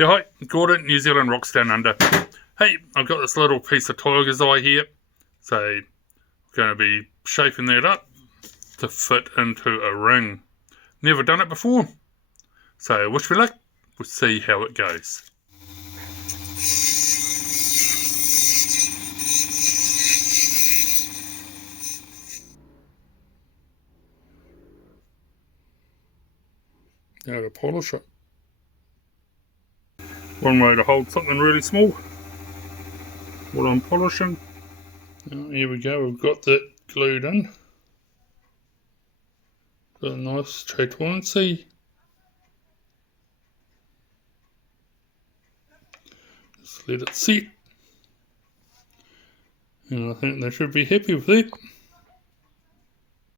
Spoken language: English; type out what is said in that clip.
Yeah, hi, Gordon, New Zealand Rocks Down Under. Hey, I've got this little piece of tiger's eye here, so I'm going to be shaping that up to fit into a ring. Never done it before, so wish me luck. We'll see how it goes. Now to polish it. One way to hold something really small while I'm polishing. Oh, here we go, we've got that glued in. Got a nice chatoyancy. Just let it sit. And I think they should be happy with that.